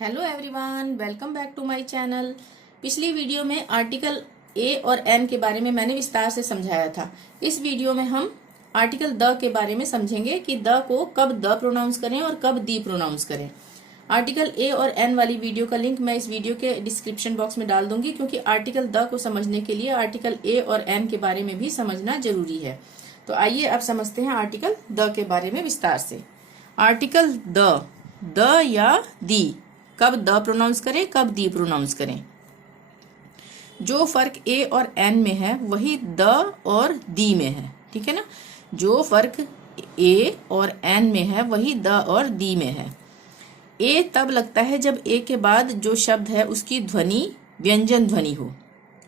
Hello everyone, welcome back to my channel. पिछली video में article a और an के बारे में मैंने विस्तार से समझाया था। इस वीडियो में हम आर्टिकल द के बारे में समझेंगे कि द को कब द प्रोनाउंस करें और कब दी प्रोनाउंस करें। आर्टिकल ए और एन वाली वीडियो का लिंक मैं इस वीडियो के डिस्क्रिप्शन बॉक्स में डाल दूंगी, क्योंकि आर्टिकल द को समझने के लिए आर्टिकल ए और एन के बारे में भी समझना जरूरी है। तो आइए अब समझते हैं आर्टिकल द के बारे में विस्तार से। आर्टिकल द या दी, कब द प्रोनाउंस करें कब दी प्रोनाउंस करें। जो फर्क ए और एन में है वही द और दी में है, ठीक है ना। जो फर्क ए और एन में है वही द और दी में है। ए तब लगता है जब ए के बाद जो शब्द है उसकी ध्वनि व्यंजन ध्वनि हो।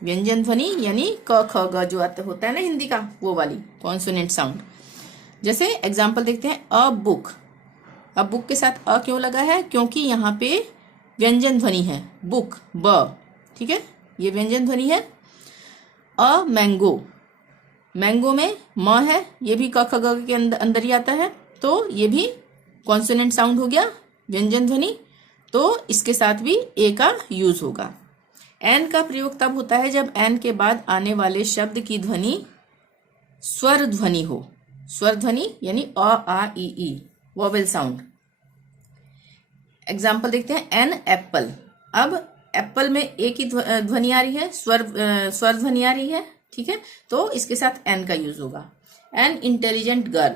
व्यंजन ध्वनि यानी क ख ग जो होता है ना हिंदी का, वो वाली कॉन्सोनेंट साउंड। जैसे एग्जाम्पल देखते हैं, अ बुक। अब बुक के साथ अ क्यों लगा है? क्योंकि यहाँ पे व्यंजन ध्वनि है, बुक ब, ठीक है, ये व्यंजन ध्वनि है। अ मैंगो, मैंगो में म है, ये भी क ख ग के अंदर ही आता है, तो ये भी कॉन्सोनेंट साउंड हो गया, व्यंजन ध्वनि। तो इसके साथ भी ए का यूज होगा। एन का प्रयोग तब होता है जब एन के बाद आने वाले शब्द की ध्वनि स्वर ध्वनि हो। स्वर ध्वनि यानी अ आ ई, वोवेल साउंड। एग्जाम्पल देखते हैं, एन एप्पल। अब एप्पल में ए की ध्वनि आ रही है, स्वर ध्वनि आ रही है, ठीक है, तो इसके साथ एन का यूज होगा। एन इंटेलिजेंट गर्ल,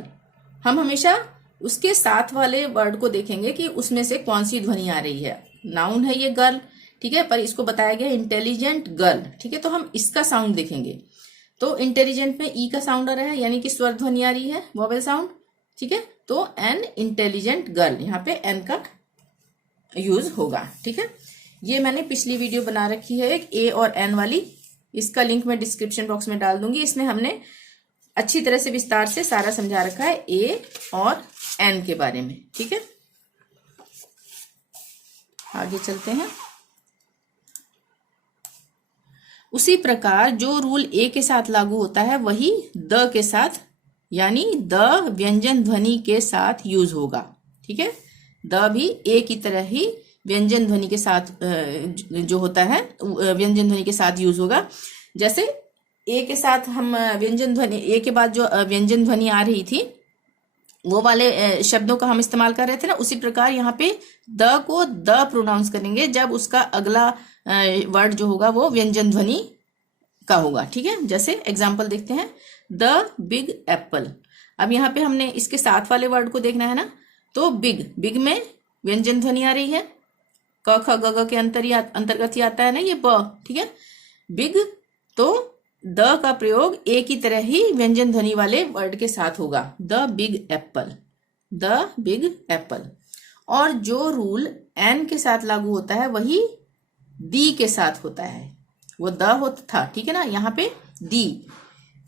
हम हमेशा उसके साथ वाले वर्ड को देखेंगे कि उसमें से कौन सी ध्वनि आ रही है। नाउन है ये गर्ल, ठीक है, पर इसको बताया गया इंटेलिजेंट गर्ल, ठीक है, तो हम इसका साउंड देखेंगे। तो इंटेलिजेंट में ई का साउंड आ रहा है, यानी कि स्वर ध्वनि आ रही है, वोवेल साउंड, ठीक है, तो एन इंटेलिजेंट गर्ल, यहाँ पे एन का यूज होगा, ठीक है। ये मैंने पिछली वीडियो बना रखी है एक ए और एन वाली, इसका लिंक मैं डिस्क्रिप्शन बॉक्स में डाल दूंगी। इसमें हमने अच्छी तरह से विस्तार से सारा समझा रखा है ए और एन के बारे में, ठीक है। आगे चलते हैं। उसी प्रकार जो रूल ए के साथ लागू होता है वही द के साथ, यानी द व्यंजन ध्वनि के साथ यूज होगा, ठीक है। द भी ए की तरह ही व्यंजन ध्वनि के साथ जो होता है व्यंजन ध्वनि के साथ यूज होगा। जैसे ए के साथ हम व्यंजन ध्वनि, ए के बाद जो व्यंजन ध्वनि आ रही थी वो वाले शब्दों का हम इस्तेमाल कर रहे थे ना, उसी प्रकार यहाँ पे द को द प्रोनाउंस करेंगे जब उसका अगला वर्ड जो होगा वो व्यंजन ध्वनि का होगा, ठीक है। जैसे एग्जाम्पल देखते हैं, द बिग एप्पल। अब यहाँ पे हमने इसके साथ वाले वर्ड को देखना है ना, तो बिग में व्यंजन ध्वनि आ रही है, क ख ग के अंतर्गत ही आता है ना ये ब, ठीक है, बिग। तो द का प्रयोग ए की तरह ही व्यंजन ध्वनि वाले वर्ड के साथ होगा, the big Apple, the big Apple. और जो रूल एन के साथ लागू होता है वही दी के साथ होता है, वो द होता था, ठीक है ना, यहाँ पे दी।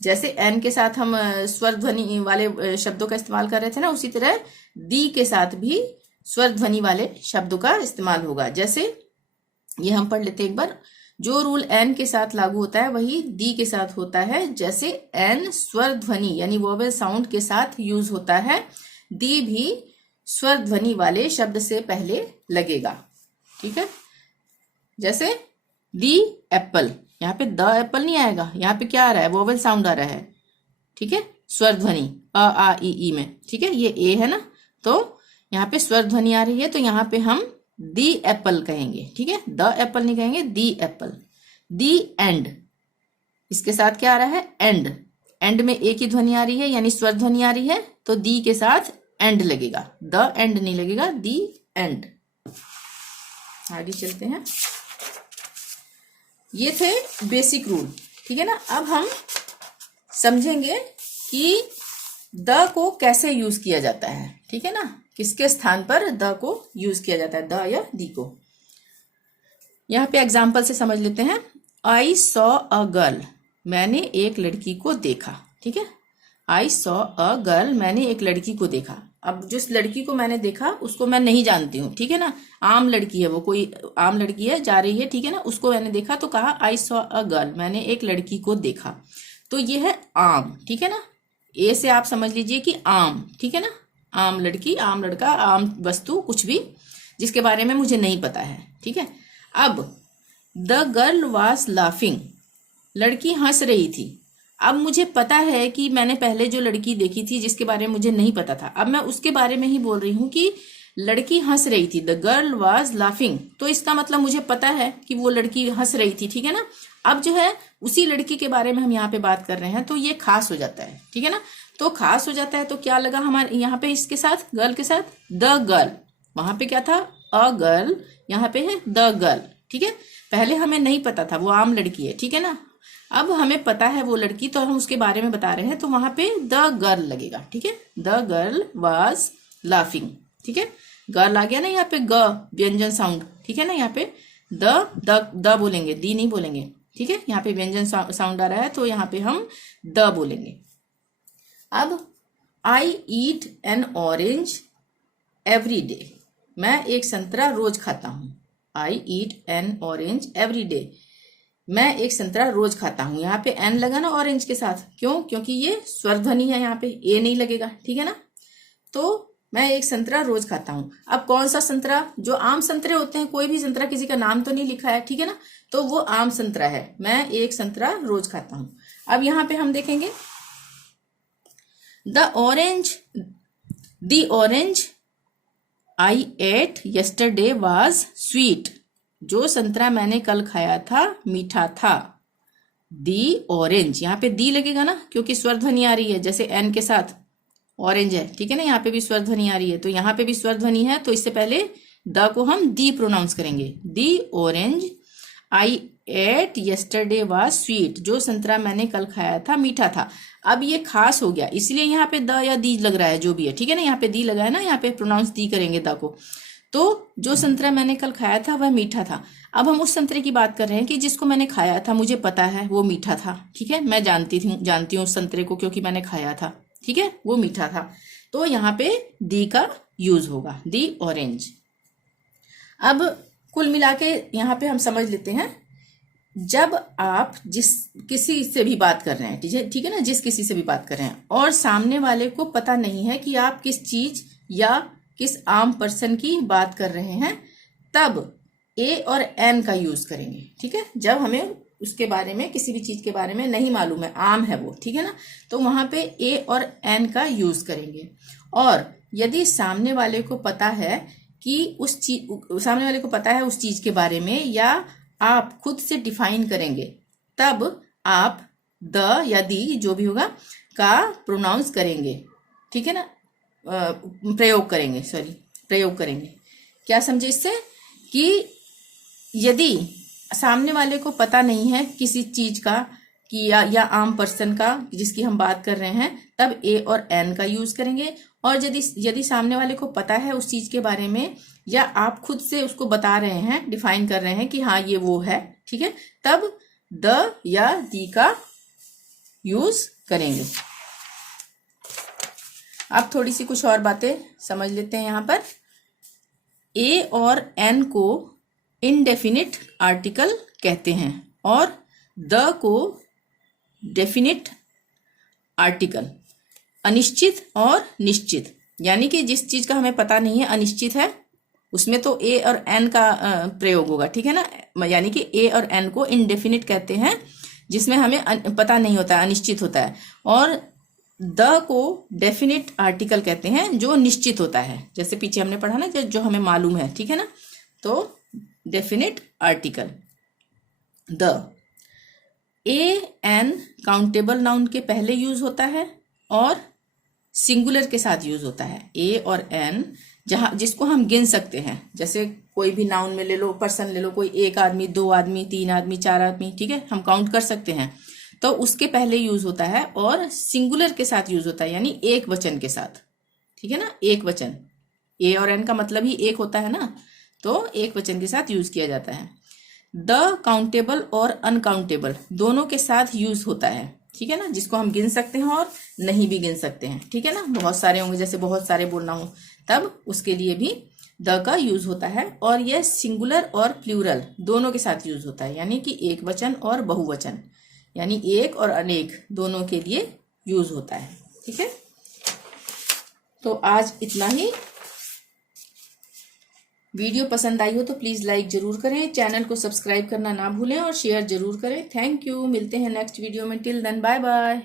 जैसे एन के साथ हम स्वर ध्वनि वाले शब्दों का इस्तेमाल कर रहे थे ना, उसी तरह दी के साथ भी स्वर ध्वनि वाले शब्दों का इस्तेमाल होगा। जैसे ये हम पढ़ लेते हैं एक बार, जो रूल एन के साथ लागू होता है वही दी के साथ होता है। जैसे एन स्वर ध्वनि यानी वोवेल साउंड के साथ यूज होता है, दी भी स्वर ध्वनि वाले शब्द से पहले लगेगा, ठीक है। जैसे दी एप्पल, यहाँ पे द एप्पल नहीं आएगा, यहाँ पे क्या आ रहा है? वोवेल साउंड आ रहा है, ठीक है, स्वर ध्वनि अ आ ई में, ठीक है, ये ए है ना, तो यहाँ पे स्वर ध्वनि आ रही है, तो यहाँ पे हम दी एप्पल कहेंगे, ठीक है, द एप्पल नहीं कहेंगे, दी एप्पल। दी एंड, इसके साथ क्या आ रहा है? एंड। एंड में ए की ध्वनि आ रही है यानी स्वर ध्वनि आ रही है, तो दी के साथ एंड लगेगा, द एंड नहीं लगेगा, दी एंड। आगे चलते हैं। ये थे बेसिक रूल, ठीक है ना। अब हम समझेंगे कि द को कैसे यूज किया जाता है, ठीक है ना, किसके स्थान पर द को यूज किया जाता है, द या दी को। यहाँ पे एग्जाम्पल से समझ लेते हैं। आई सॉ अ गर्ल, मैंने एक लड़की को देखा, ठीक है, आई सॉ अ गर्ल, मैंने एक लड़की को देखा। अब जिस लड़की को मैंने देखा उसको मैं नहीं जानती हूँ, ठीक है ना, आम लड़की है वो, कोई आम लड़की है जा रही है, ठीक है ना, उसको मैंने देखा तो कहा आई सॉ अ गर्ल, मैंने एक लड़की को देखा। तो ये है आम, ठीक है ना, ए से आप समझ लीजिए कि आम, ठीक है ना, आम लड़की, आम लड़का, आम वस्तु, कुछ भी। जिसके बारे में मुझे नहीं पता है। ठीक है, अब द गर्ल वॉज लाफिंग, लड़की हंस रही थी। अब मुझे पता है कि मैंने पहले जो लड़की देखी थी जिसके बारे में मुझे नहीं पता था, अब मैं उसके बारे में ही बोल रही हूँ कि लड़की हंस रही थी, द गर्ल वॉज लाफिंग, तो इसका मतलब मुझे पता है कि वो लड़की हंस रही थी। ठीक है ना, अब जो है उसी लड़की के बारे में हम यहाँ पे बात कर रहे हैं, तो ये खास हो जाता है। ठीक है ना, तो खास हो जाता है, तो क्या लगा हमारे यहाँ पे इसके साथ, गर्ल के साथ, द गर्ल। वहां पे क्या था, अ गर्ल, यहाँ पे है द गर्ल। ठीक है, पहले हमें नहीं पता था, वो आम लड़की है। ठीक है ना, अब हमें पता है वो लड़की, तो हम उसके बारे में बता रहे हैं, तो वहां पे द गर्ल लगेगा। ठीक है, द गर्ल वाज लाफिंग। ठीक है, गर्ल आ गया ना यहाँ पे, ग व्यंजन साउंड। ठीक है ना, यहाँ पे द बोलेंगे, दी नहीं बोलेंगे। ठीक है, यहाँ पे व्यंजन साउंड आ रहा है, तो यहाँ पे हम द बोलेंगे। अब I eat an orange every day, मैं एक संतरा रोज खाता हूं। I eat an orange every day, मैं एक संतरा रोज खाता हूं। यहाँ पे एन लगा ना ऑरेंज के साथ, क्यों, क्योंकि ये स्वर ध्वनि है, यहाँ पे ए नहीं लगेगा। ठीक है ना, तो मैं एक संतरा रोज खाता हूं। अब कौन सा संतरा, जो आम संतरे होते हैं, कोई भी संतरा, किसी का नाम तो नहीं लिखा है। ठीक है ना, तो वो आम संतरा है, मैं एक संतरा रोज खाता हूं। अब यहाँ पे हम देखेंगे the orange I ate yesterday was sweet, जो संतरा मैंने कल खाया था मीठा था। दी ऑरेंज, यहाँ पे दी लगेगा ना, क्योंकि स्वर ध्वनि आ रही है, जैसे एन के साथ ऑरेंज है। ठीक है ना, यहाँ पे भी स्वर ध्वनि आ रही है, तो यहाँ पे भी स्वर ध्वनि है, तो इससे पहले द को हम दी प्रोनाउंस करेंगे। The orange I ate yesterday was sweet, जो संतरा मैंने कल खाया था मीठा था। अब ये खास हो गया, इसलिए यहाँ पे द या दी लग रहा है, जो भी है। ठीक है ना, यहाँ पे दी लगा है ना, यहाँ पे प्रोनाउंस दी करेंगे द को। तो जो संतरा मैंने कल खाया था वह मीठा था। अब हम उस संतरे की बात कर रहे हैं कि जिसको मैंने खाया था, मुझे पता है वो मीठा था। ठीक है, मैं जानती हूँ उस संतरे को, क्योंकि मैंने खाया था। ठीक है, वो मीठा था, तो यहाँ पे दी का यूज होगा, दी ऑरेंज। अब कुल मिला के यहाँ पे हम समझ लेते हैं, जब आप किसी से भी बात कर रहे हैं, ठीक है ना, जिस किसी से भी बात कर रहे हैं और सामने वाले को पता नहीं है कि आप किस चीज या किस आम पर्सन की बात कर रहे हैं, तब ए और एन का यूज करेंगे। ठीक है, जब हमें उसके बारे में, किसी भी चीज के बारे में नहीं मालूम है, आम है वो। ठीक है ना, तो वहां पे ए और एन का यूज करेंगे। और यदि सामने वाले को पता है कि सामने वाले को पता है उस चीज के बारे में, या आप खुद से डिफाइन करेंगे, तब आप द या दी, जो भी होगा, का प्रोनाउंस करेंगे। ठीक है ना, प्रयोग करेंगे। क्या समझे इससे, कि यदि सामने वाले को पता नहीं है किसी चीज का कि या आम पर्सन का जिसकी हम बात कर रहे हैं, तब ए और एन का यूज करेंगे। और यदि सामने वाले को पता है उस चीज के बारे में, या आप खुद से उसको बता रहे हैं, डिफाइन कर रहे हैं कि हाँ ये वो है, ठीक है, तब द या दी का यूज करेंगे। अब थोड़ी सी कुछ और बातें समझ लेते हैं। यहां पर ए और एन को इनडेफिनिट आर्टिकल कहते हैं और द को डेफिनिट आर्टिकल, अनिश्चित और निश्चित। यानी कि जिस चीज का हमें पता नहीं है, अनिश्चित है, उसमें तो ए और एन का प्रयोग होगा। ठीक है ना, यानी कि ए और एन को इनडेफिनिट कहते हैं, जिसमें हमें पता नहीं होता है, अनिश्चित होता है। और द को डेफिनिट आर्टिकल कहते हैं, जो निश्चित होता है, जैसे पीछे हमने पढ़ा ना, जो हमें मालूम है। ठीक है ना, तो definite article the. A an countable noun के पहले यूज होता है और सिंगुलर के साथ यूज होता है। ए और एन जिसको हम गिन सकते हैं, जैसे कोई भी नाउन में ले लो, पर्सन ले लो, कोई एक आदमी, दो आदमी, तीन आदमी, चार आदमी, ठीक है, हम काउंट कर सकते हैं, तो उसके पहले यूज होता है। और सिंगुलर के साथ यूज होता है, यानी एक वचन के साथ। ठीक है ना, एक वचन, ए और एन का मतलब ही एक होता है ना, तो एक वचन के साथ यूज किया जाता है। द काउंटेबल और अनकाउंटेबल दोनों के साथ यूज होता है। ठीक है ना, जिसको हम गिन सकते हैं और नहीं भी गिन सकते हैं। ठीक है ना, बहुत सारे होंगे, जैसे बहुत सारे बोलना हो, तब उसके लिए भी द का यूज होता है। और यह सिंगुलर और प्लूरल दोनों के साथ यूज होता है, यानी कि एक वचन और बहुवचन, यानी एक और अनेक दोनों के लिए यूज होता है। ठीक है, तो आज इतना ही। वीडियो पसंद आई हो तो प्लीज़ लाइक जरूर करें, चैनल को सब्सक्राइब करना ना भूलें और शेयर जरूर करें। Thank you. मिलते हैं नेक्स्ट वीडियो में। Till then bye bye.